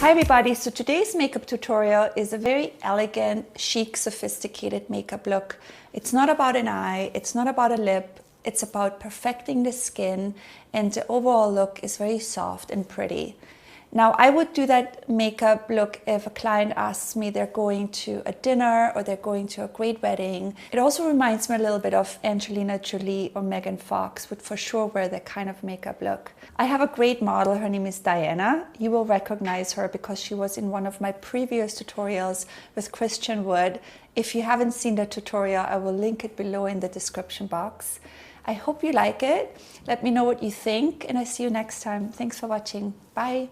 Hi everybody, so today's makeup tutorial is a very elegant, chic, sophisticated makeup look. It's not about an eye, it's not about a lip, it's about perfecting the skin, and the overall look is very soft and pretty. Now, I would do that makeup look if a client asks me they're going to a dinner or they're going to a great wedding. It also reminds me a little bit of Angelina Jolie or Megan Fox would for sure wear that kind of makeup look. I have a great model, her name is Diana. You will recognize her because she was in one of my previous tutorials with Christian Wood. If you haven't seen the tutorial, I will link it below in the description box. I hope you like it. Let me know what you think, and I see you next time. Thanks for watching. Bye.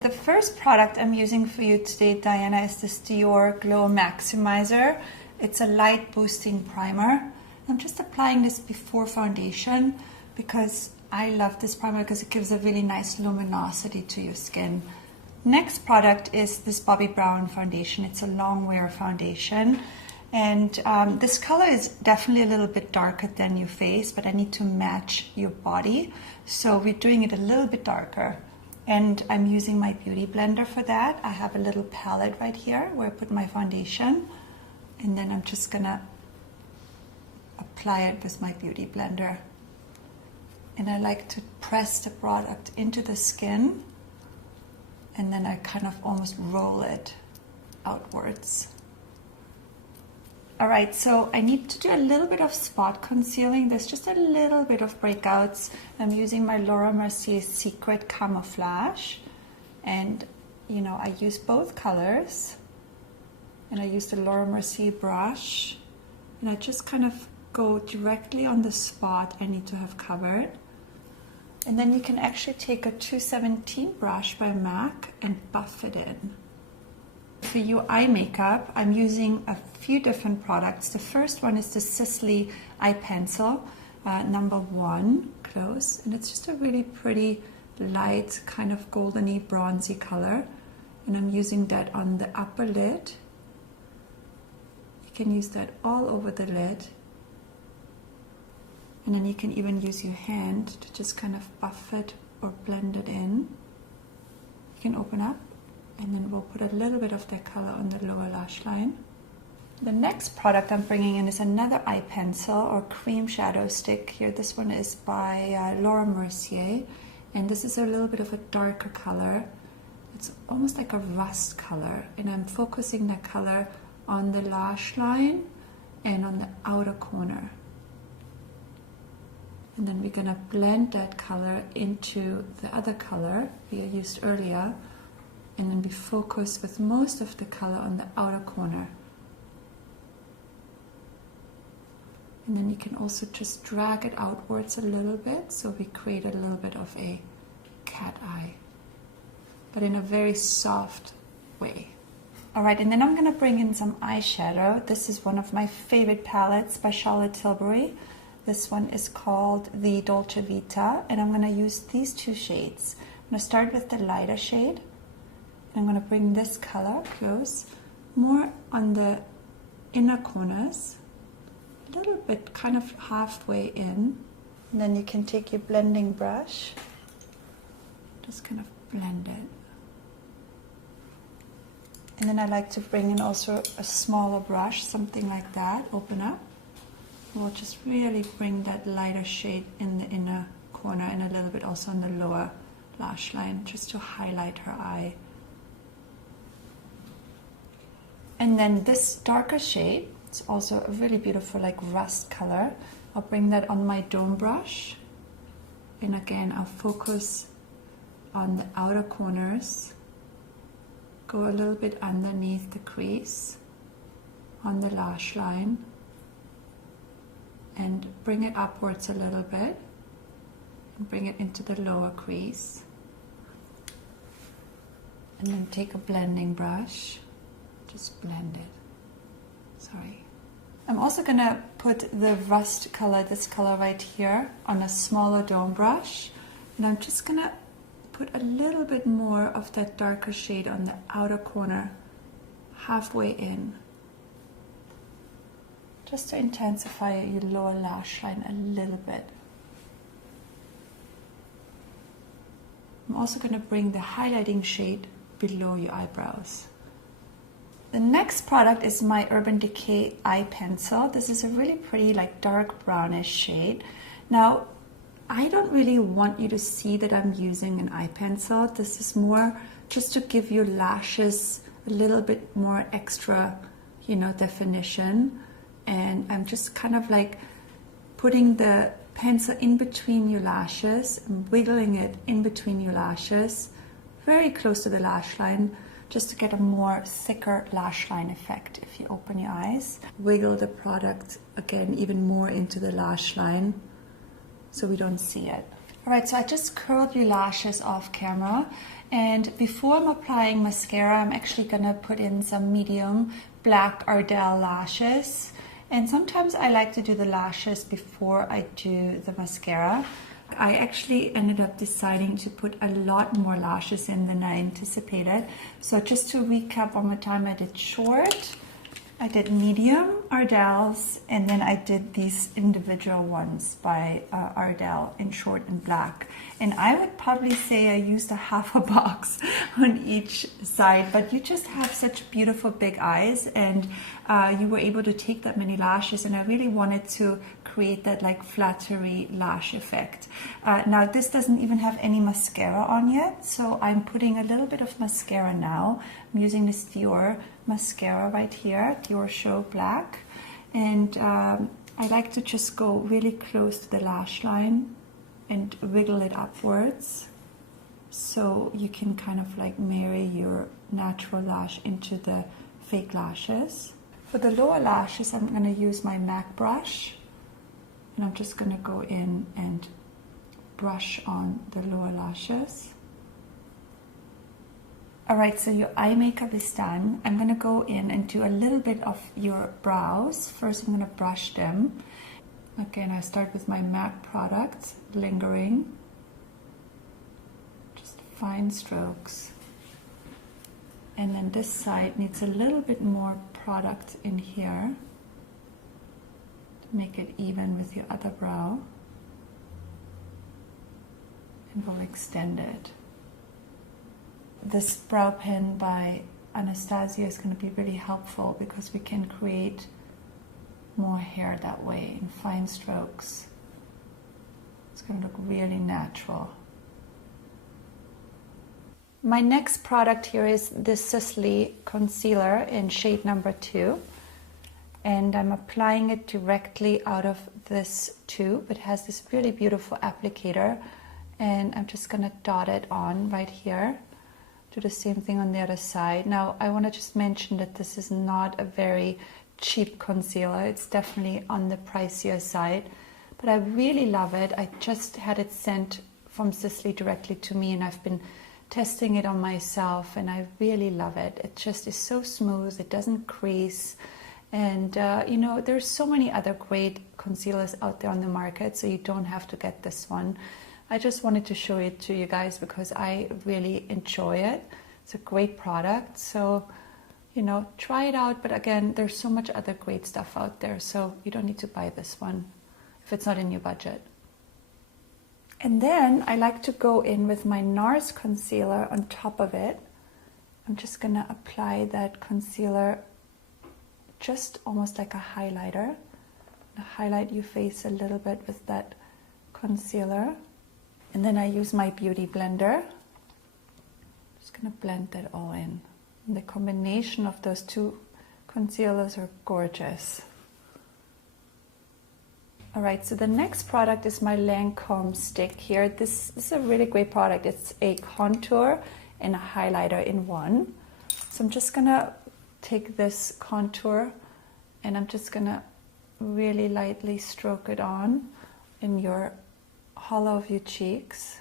The first product I'm using for you today, Diana, is this Dior Glow Maximizer. It's a light boosting primer. I'm just applying this before foundation because I love this primer because it gives a really nice luminosity to your skin. Next product is this Bobbi Brown foundation. It's a long wear foundation. And this color is definitely a little bit darker than your face, but I need to match your body. So we're doing it a little bit darker. And I'm using my beauty blender for that. I have a little palette right here where I put my foundation. And then I'm just gonna apply it with my beauty blender. And I like to press the product into the skin. And then I kind of almost roll it outwards. All right, so I need to do a little bit of spot concealing. There's just a little bit of breakouts. I'm using my Laura Mercier Secret Camouflage. And, you know, I use both colors. And I use the Laura Mercier brush. And I just kind of go directly on the spot I need to have covered. And then you can actually take a 217 brush by MAC and buff it in. For your eye makeup, I'm using a few different products. The first one is the Sisley Eye Pencil, number 1, close. And it's just a really pretty, light, kind of goldeny, bronzy color. And I'm using that on the upper lid. You can use that all over the lid. And then you can even use your hand to just kind of buff it or blend it in. You can open up. And then we'll put a little bit of that color on the lower lash line. The next product I'm bringing in is another eye pencil or cream shadow stick. Here, this one is by Laura Mercier. And this is a little bit of a darker color. It's almost like a rust color. And I'm focusing that color on the lash line and on the outer corner. And then we're gonna blend that color into the other color we used earlier. And then we focus with most of the color on the outer corner. And then you can also just drag it outwards a little bit so we create a little bit of a cat eye, but in a very soft way. All right, and then I'm gonna bring in some eyeshadow. This is one of my favorite palettes by Charlotte Tilbury. This one is called the Dolce Vita, and I'm gonna use these two shades. I'm gonna start with the lighter shade. I'm going to bring this color close, more on the inner corners, a little bit kind of halfway in. And then you can take your blending brush, just kind of blend it. And then I like to bring in also a smaller brush, something like that, open up. We'll just really bring that lighter shade in the inner corner and a little bit also on the lower lash line, just to highlight her eye. And then this darker shade, it's also a really beautiful like rust color. I'll bring that on my dome brush. And again, I'll focus on the outer corners. Go a little bit underneath the crease on the lash line. And bring it upwards a little bit. And bring it into the lower crease. And then take a blending brush. Just blend it. Sorry. I'm also gonna put the rust color, this color right here, on a smaller dome brush. And I'm just gonna put a little bit more of that darker shade on the outer corner, halfway in, just to intensify your lower lash line a little bit. I'm also going to bring the highlighting shade below your eyebrows. The next product is my Urban Decay eye pencil. This is a really pretty, like, dark brownish shade. Now, I don't really want you to see that I'm using an eye pencil. This is more just to give your lashes a little bit more extra, you know, definition. And I'm just kind of like putting the pencil in between your lashes and wiggling it in between your lashes, very close to the lash line, just to get a more thicker lash line effect. If you open your eyes, wiggle the product again even more into the lash line so we don't see it. All right, so I just curled your lashes off camera, and before I'm applying mascara, I'm actually gonna put in some medium black Ardell lashes. And sometimes I like to do the lashes before I do the mascara. I actually ended up deciding to put a lot more lashes in than I anticipated. So just to recap one more time, I did short, I did medium Ardells, and then I did these individual ones by Ardell in short and black. And I would probably say I used a half a box on each side, but you just have such beautiful big eyes, and you were able to take that many lashes, and I really wanted to create that like flattery lash effect. Now this doesn't even have any mascara on yet, so I'm putting a little bit of mascara now. I'm using this Dior mascara right here, Dior Show Black, and I like to just go really close to the lash line and wiggle it upwards so you can kind of like marry your natural lash into the fake lashes. For the lower lashes, I'm going to use my MAC brush, and I'm just going to go in and brush on the lower lashes. Alright, so your eye makeup is done. I'm going to go in and do a little bit of your brows. First I'm going to brush them. Again, I start with my MAC product, lingering. Just fine strokes. And then this side needs a little bit more product in here to make it even with your other brow. And we'll extend it. This brow pen by Anastasia is going to be really helpful because we can create more hair that way in fine strokes. It's going to look really natural. My next product here is this Sisley concealer in shade number 2, and I'm applying it directly out of this tube. It has this really beautiful applicator, and I'm just going to dot it on right here. Do the same thing on the other side. Now I want to just mention that this is not a very cheap concealer. It's definitely on the pricier side, but I really love it. I just had it sent from Sisley directly to me, and I've been testing it on myself, and I really love it. It just is so smooth, it doesn't crease, and you know, there's so many other great concealers out there on the market, so you don't have to get this one. I just wanted to show it to you guys because I really enjoy it. It's a great product, so you know, try it out. But again, there's so much other great stuff out there, so you don't need to buy this one if it's not in your budget. And then I like to go in with my NARS concealer on top of it. I'm just gonna apply that concealer just almost like a highlighter. Highlight your face a little bit with that concealer. And then I use my beauty blender. Just gonna blend that all in. And the combination of those two concealers are gorgeous. All right, so the next product is my Lancome stick here. This is a really great product. It's a contour and a highlighter in one. So I'm just gonna take this contour and I'm just gonna really lightly stroke it on in your hollow of your cheeks.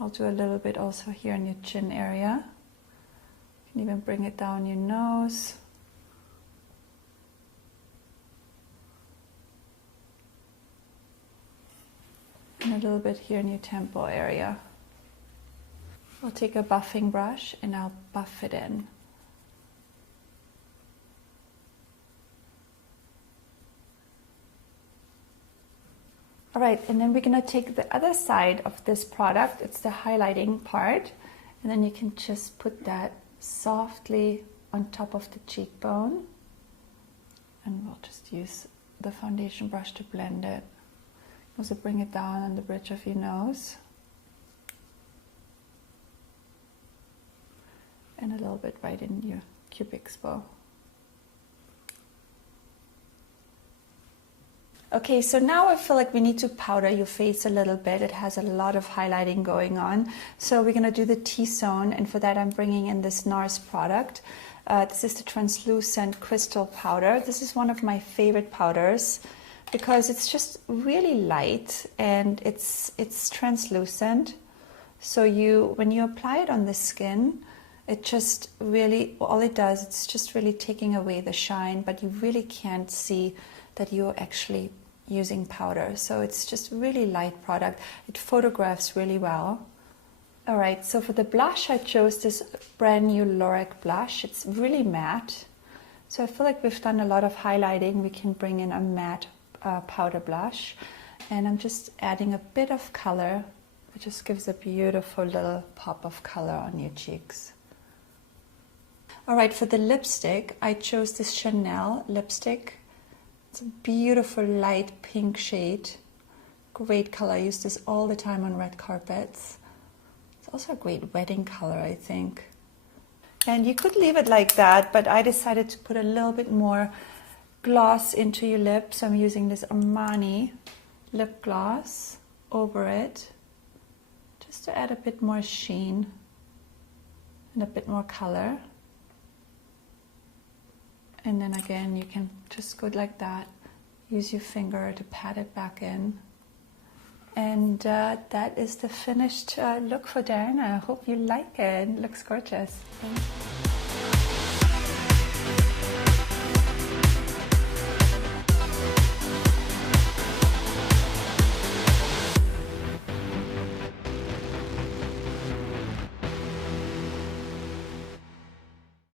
I'll do a little bit also here in your chin area. You can even bring it down your nose. and a little bit here in your temple area. I'll take a buffing brush and I'll buff it in. All right, and then we're gonna take the other side of this product, it's the highlighting part, and then you can just put that softly on top of the cheekbone. And we'll just use the foundation brush to blend it. Also bring it down on the bridge of your nose. And a little bit right in your cupid's bow. Okay, so now I feel like we need to powder your face a little bit. It has a lot of highlighting going on. So we're gonna do the T-zone, and for that I'm bringing in this NARS product. This is the translucent crystal powder. This is one of my favorite powders because it's just really light and it's translucent. So when you apply it on the skin, it just really, all it does, it's just really taking away the shine, but you really can't see that you're actually using powder. So it's just really light product. It photographs really well. All right, so for the blush, I chose this brand new Lorac blush. It's really matte. So I feel like we've done a lot of highlighting. We can bring in a matte powder blush. And I'm just adding a bit of color. It just gives a beautiful little pop of color on your cheeks. All right, for the lipstick, I chose this Chanel lipstick. It's a beautiful light pink shade. Great color. I use this all the time on red carpets. It's also a great wedding color, I think. And you could leave it like that, but I decided to put a little bit more gloss into your lips. So I'm using this Armani lip gloss over it, just to add a bit more sheen and a bit more color. And then again, you can just go like that. Use your finger to pat it back in. And that is the finished look for Diana. I hope you like it. It looks gorgeous. Thanks.